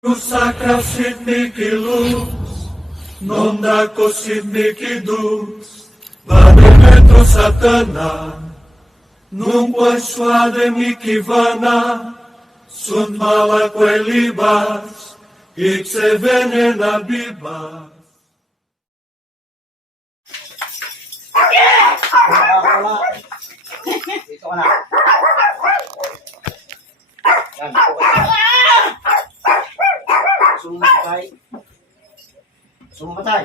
Sacra sidniki luz, non dako sidniki dus, Vademetro satana, nunque suade mikivana, sunt mala libas, ixe venena bibas. Dito ka na. Yan. Sumamatay. Sumamatay.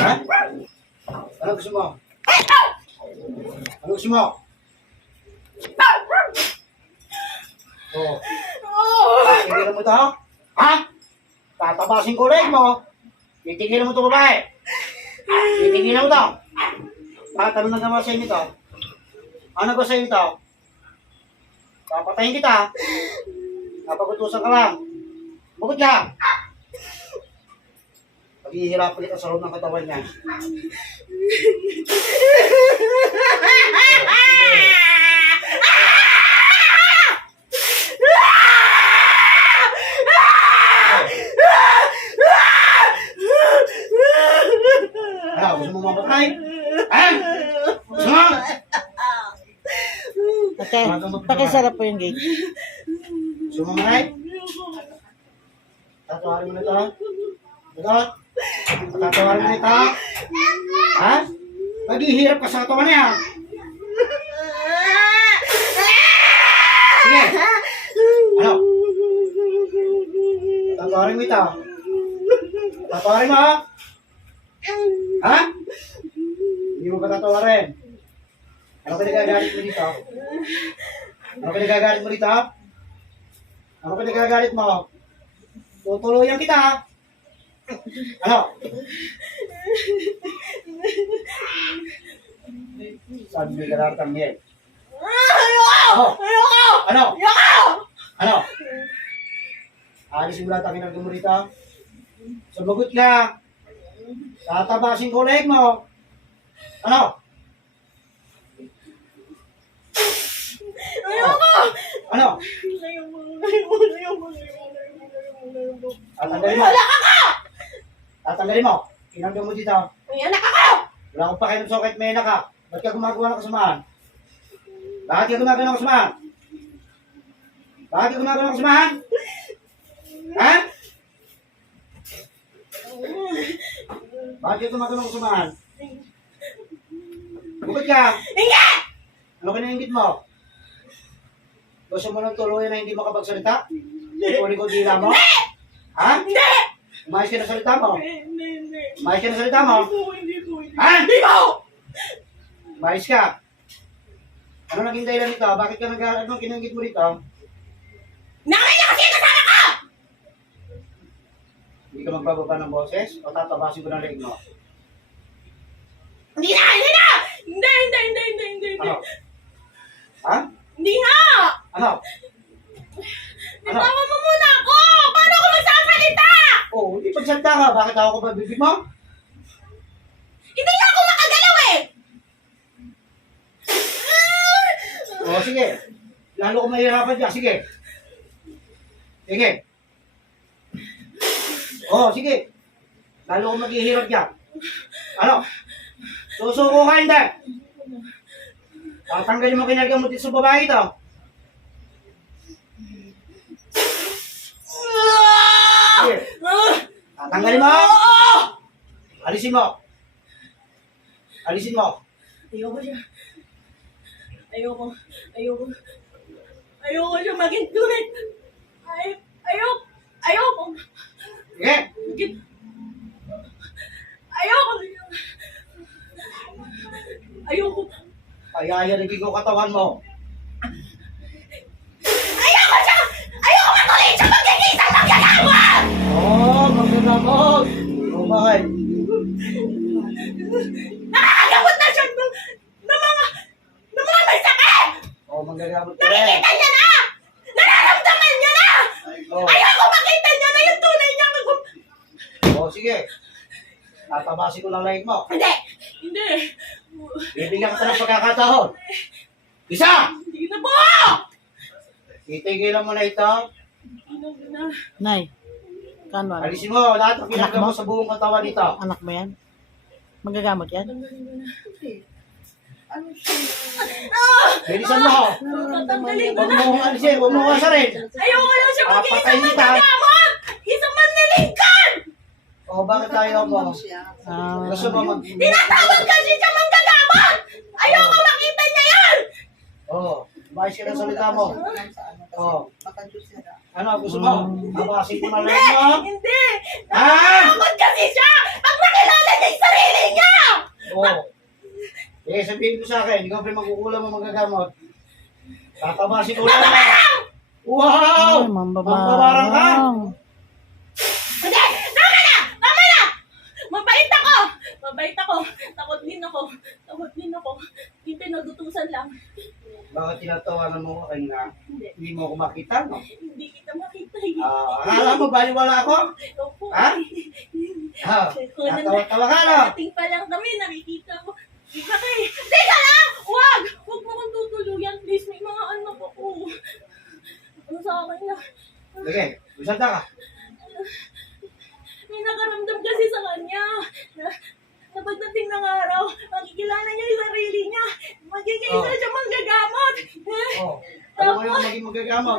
Ha? Ano gusto mo? Ano gusto mo? Oh. Titigilan mo ito? Ha? Tatabasin ko ulit mo. Titigilan mo ito babae. Titigilan mo ito. Bakit ano nagawa sa'yo nito? Ano nagawa sa'yo nito? Papatayin kita. Napagutusan ka lang. Bukod ka. Paghihirapan kita sa loob ng katawan niya. Ano, gusto mo mamatay? Ha? Gusto mo? Pakisarap po yung gate. Gusto mo mamatay? Tatawarin mo na ito. Ito? Tatawarin mo na ito. Ha? Maghihirap ka sa katawan niya. Sige. Ano? Tatawarin mo ito. Tatawarin mo. Ha? Hindi mo ba tatawarin? Ano pinagagalit mo dito? Ano pinagagalit mo dito? Ano pinagagalit mo? Tutuluyan kita. Ano? Sabi mo ka lang yan. Ayoko! Ayoko! Ano? Ayoko! Ano? Alis mo lahat ang ginagawa mo dito? Sumagot ka. Tatabasin ko ulit mo. Ano? Ayoko! Ano? Ayoko! Tatanggalin mo. Wala ka ka! Tatanggalin mo. Kinanggaw mo dito. May anak ako! Wala akong pakialam sa kahit may anak ka. Ba't ka gumagawa ng kasamaan? Bakit ka gumagawa ng kasamaan? Bakit ka gumagawa ng kasamaan? Ha? Bakit ka gumagawa ng kasamaan? Bukod ka. Hindi! Ano kinaingit mo? Gusto mo ng tuluyan na hindi makapagsalita? Tuloy ko dila mo? Ha? Hindi! Umayos ka na salita mo? Hindi! Umayos ka na salita mo? Hindi po! Ha? Hindi po! Umayos ka. Ano naging dahilan nito? Bakit ka anong kinaingit mo dito? Nakakaya kasi yung kasama ko! Hindi ka magbababa ng boses? O tatabasin ko ng leg mo? Hindi na! Hindi na! Hindi! Ano? Ha? Hindi nga! Ano? Ano? Natawa mo muna ako! Paano ako magsasalita? Oh, hindi pagsalita ka. Bakit ako ba bibig mo? Hindi nga ako makagalaw eh! Oh, sige. Lalo ko mahirapan dyan. Sige. Sige. Oh, sige. Lalo ko maghihirap dyan. Ano? Susuko ka hindi. Tatanggalin mo kinagamot dito sa babae ito. Sige. Tatanggalin mo. Alisin mo. Alisin mo. Ayoko siya. Ayoko siya maging tunay. Ayoko. Sige. Ayoko. Kaya yarigin ko katawan mo. Ayoko siya! Ayoko matuloy siya magiging isang manggagawa! Oh, magandamot. Oh, bakit? Nakakagamot na siya ng mga may sakit! Oh, magagamot ka rin. Nakikita niya na! Nararamdaman niya na! Oh. Ayoko makita niya na yung tunay niya Oh, sige. Tatabasin ko lang leg mo. Hindi! Hindi! Bibigyan ka ng pagkakataon. Isa! Hindi na po! Titigilan mo na ito. Nay, kano? Alisin mo lahat ng ginagawa mo sa buong katawan nito. Anak mo yan? Magagamot yan? Bilisan mo. Tatanggalin ko Huwag na. mo alisin, huwag mo kasarin. Ayoko na siya maging Papatayin isang kita. manggagamot! Isang manlilingkan! O, bakit tayo mo? Ah, Gusto mo mag... Tinatawag kasi siya manggagamot! Ayoko makita niya yan! Oo, bayos ka ng salita mo. Oo. Ano, gusto mo? Abasin ko na lang mo? Hindi! Ah! Natatakot kasi siya! Pag nakilala niya yung sarili niya! Oo. Eh, sabihin ko sa akin, ikaw pa magkukulang mo magagamot. Tatabasin ko lang. Wow! ay, Mambabarang ka? mambabarang. Hindi! Tama na! Tama na! Mabait ako! Mabait ako! Takot din ako! Takot din ako! Yung pinagutusan lang. Bakit tinatawanan mo ko kanina? Hindi. Hindi mo ako makita, no? Hindi kita makita eh. Akala mo, baliwala ako? Opo. Ha? Ha? Natawa-tawa ka, no? Dating pa lang kami, nakikita mo. Iba kay... Teka lang! Huwag! Huwag mo kong tutuluyan, please. May mga anak ako. Ano sa akin na? Sige, busada ka. May nakaramdam kasi sa kanya. Na pagdating ng araw, makikilala niya yung sarili niya. Magiging isa Oh. siya manggagamot. Oh. Ano mo yung maging magagamot?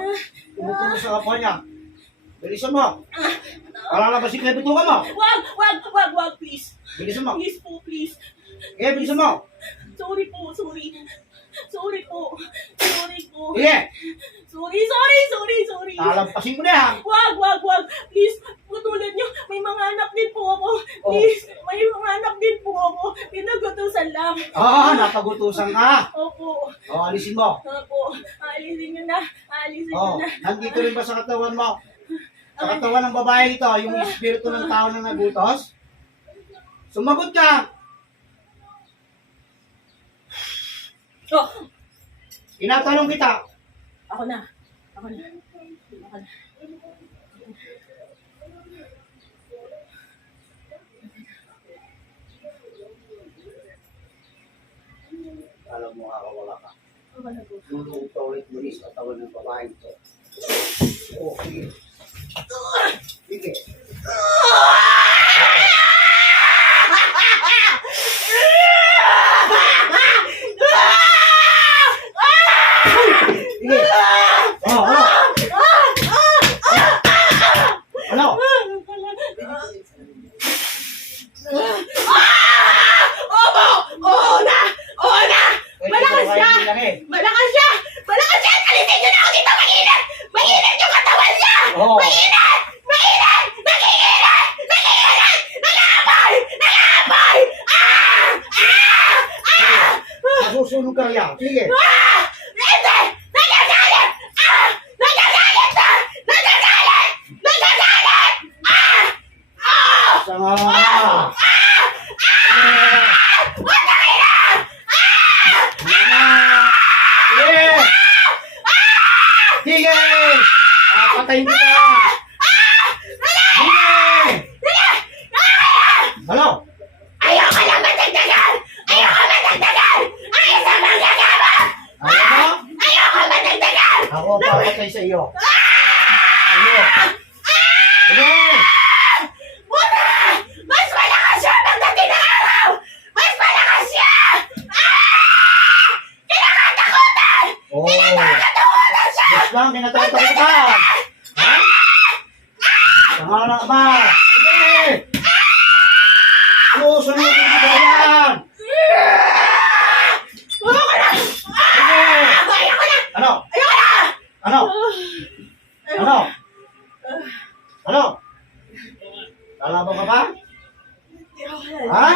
Tumutulong sa kapwa niya. Bilisan mo. Wala na ba si Klebetuka mo? Wag, please. Bilisan mo. Please po, please. Eh, bilisan mo. Sorry po, sorry. Sorry po. Sorry po. Sige, Sorry. lalampasin mo na yan. Wag. Please, tutulad niyo. May mga anak din po ako. Please, may mga anak din po ako. Pinagutusan lang. Napagutusan ka. Opo. Alisin mo. Opo. Aalisin niyo na. Aalisin niyo na. Nandito rin ba sa katawan mo? Sa katawan ng babae ito, yung espiritu ng tao na nagutos? Sumagot ka. Oh, Tinatanong kita. ako na. Alam mo, wala ka. Ako na po. Luluhog ka ulit muli sa katawan ng babae ito. Sige. Sige. Sige. Ano? Oo na! Malakas siya! Malakas siya! Alisin niyo na ako dito! Mainit yung katawan niya! Oo. Mainit! Nag-aapoy! Masusunog ka yan. Sige. Hindi! Nagagalit! Sama. Sige. Sige. Patayin kita. Sige. Ano? Ayoko lang matagdagan! Ang isang manggagamot! Ano mo? Ayoko matagdagan! Ako papatay sa iyo. Ano? Ano? Buta! Mas malakas siya pagdating ng araw! Mas malakas siya! Kinakatakutan! Oo. Kinakatakutan siya! Diyos lang, kinatatakutan. Ha? Sangalan ka ba? Sige! Susunod ko ba yan? Sige! Ano? Ano? Ano? Ano? Lalaban ka ba? Ha?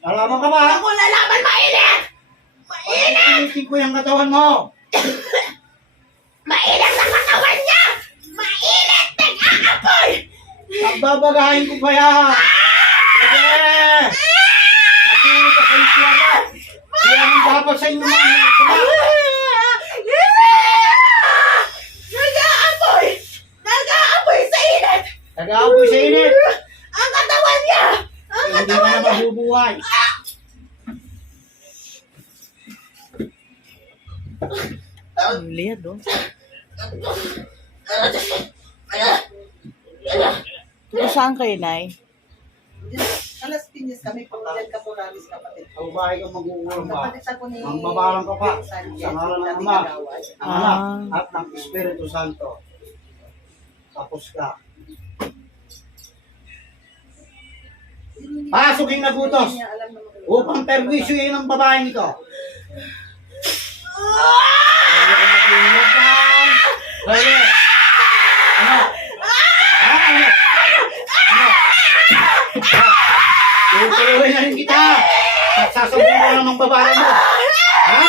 Lalaban ka ba? Ako lalaban mainit! Pagkakilitin ko yung katawan mo. Mainit ang katawan niya! Mainit! Nag-aapoy! Pagbabagahin ko pa yan. Sige! Masinit ka sa isyaga. Yan ang dapat sa inyo mga Nag-aapoy! Nag-aapoy sa init! nag-aapoy sa init. Ang katawan niya! Ang Hindi katawan ka na niya! mabubuhay. Ang liad, oh. saan kayo, Nay? Alas Piñas kami, pamilyan Caporales kapatid. Sa babae kang mag-uulong ba? Kapatid ako ni Ang babarang ka pa. Sanchez, Sa ngalan ng dating Ama, kagawad. ng Anak, at ng Espiritu Santo. Tapos ka. Pasukin na butos Hindi niya alam na magaling. upang perwisyo yun ang babaeng ito. Ano? Ano? Ano? Tutuloy na rin kita. Sasabihin mo lang ng babae mo. Ha?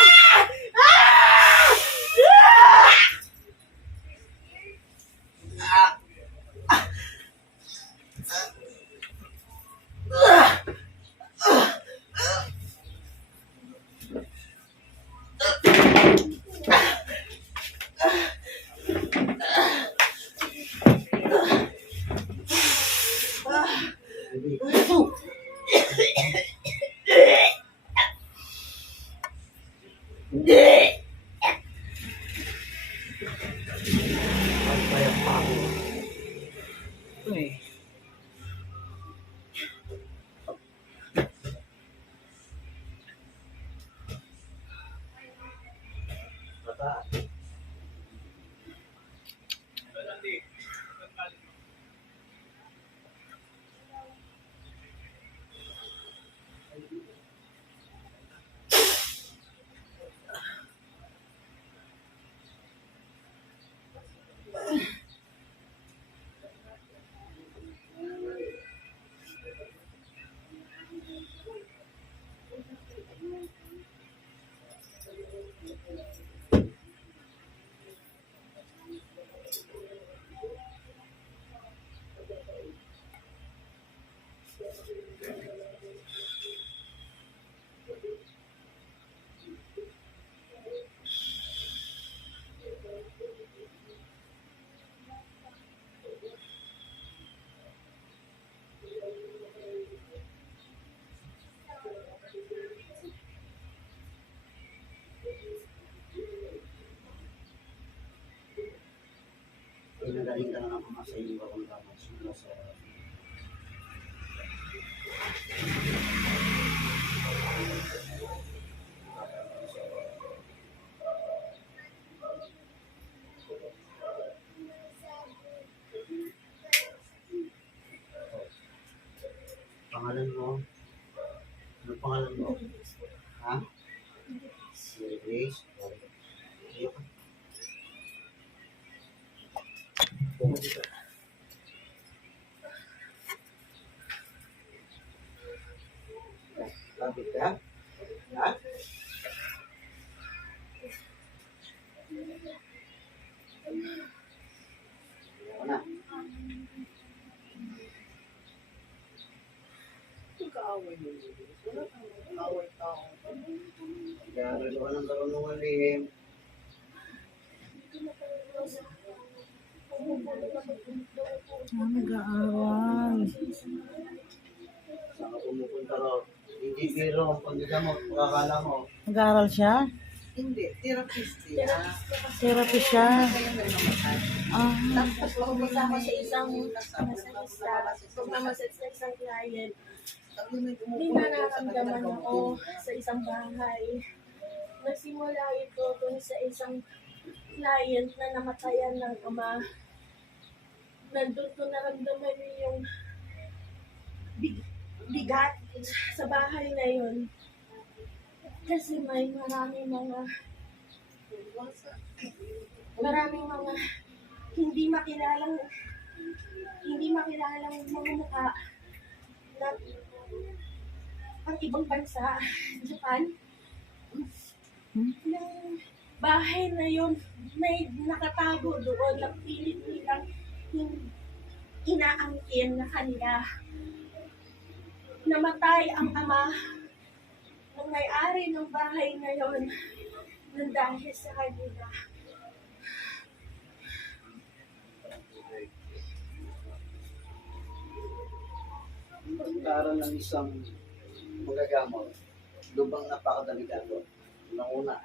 Pinagaling ka na ng Ama sa iyong karamdaman. Sumula sa pangalan mo? Ano pangalan mo? Ha? Si Grace? Lapit ka? Ha? Ayaw na. Nagkaaway mo. Wala kang nag-aaway tao. Kaya nagawa ng karunungan lihim. Nag-aaral. Saan ka pumupunta raw? Hindi biro ang pagdagamot. Pakakala mo. Nag-aaral siya? Hindi, therapist siya. Therapy siya. Kaya nagmamasal. Ah, Tapos pumunta ako sa isang masajista, pagmamassage sa isang client. Hindi na nararamdaman ako sa isang bahay. Nagsimula ito dun sa isang client na namatayan ng ama. Nandun ko naramdaman yung bigat sa bahay na yun. Kasi may maraming mga hindi makilalang mga mukha na ang ibang bansa, Japan. Ng bahay na yun, may nakatago doon, napilit nilang inaangkin na kanila. Namatay ang ama ng may-ari ng bahay na yon nang dahil sa kanila. Pag-aaral ng isang magagamot, lubang napakadelikado. Una,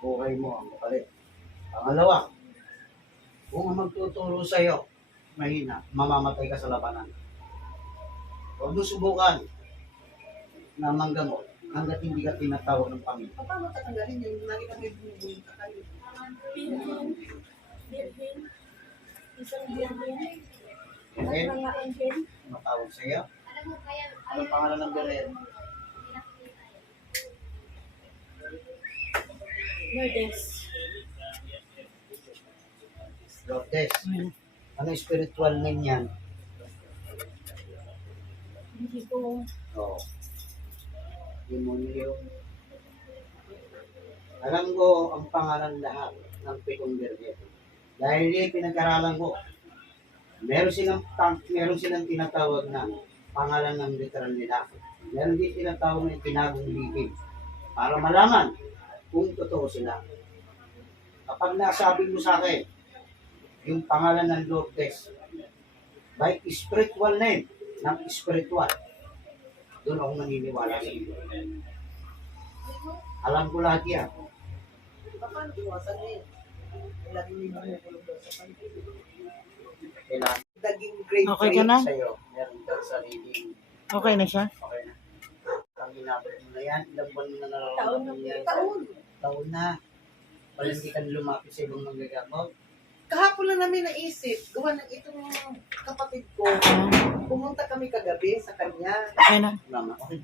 buhay mo ang kapalit. Pangalawa, kung ang magtuturo sa'yo, mahina, mamamatay ka sa labanan. Huwag mo subukan na manggamot hanggat hindi ka tinatawag ng Panginoon. Paano tatanggalin yung lagi na may bumubuhin ka kayo? Birhen. Birhen. Isang birhen. At Okay? mga anghel. Matawag sa iyo. Anong pangalan ng Beren? Lourdes. Lourdes. Ano spiritual name yan? Hindi ko Oo. Demonyo. Alam ko ang pangalan lahat ng pitong Beren. Dahil di pinag-aralan ko, meron silang tinatawag na pangalan ng literal nila. Meron din tinatawag na tinagong ligid para malaman kung totoo sila. Kapag nasabi mo sa akin yung pangalan ng Lourdes by spiritual name ng spiritual, doon ako naniniwala sa iyo. Alam ko lahat yan. Paano iwasan niya? Lagi may bumubulong daw sa kanila. Kailangan Daging grade Okay ka na? sa iyo. Meron kang sariling Okay na siya? okay na. Ang ginabot mo na yan, ilang buwan mo na Taon nararamdaman na mo yan. Taon. Taon na. Pag hindi ka lumapit sa ibang manggagamot. Kahapon lang namin naisip, gawa ng itong kapatid ko, pumunta kami kagabi sa kanya. Okay na. Mama, okay.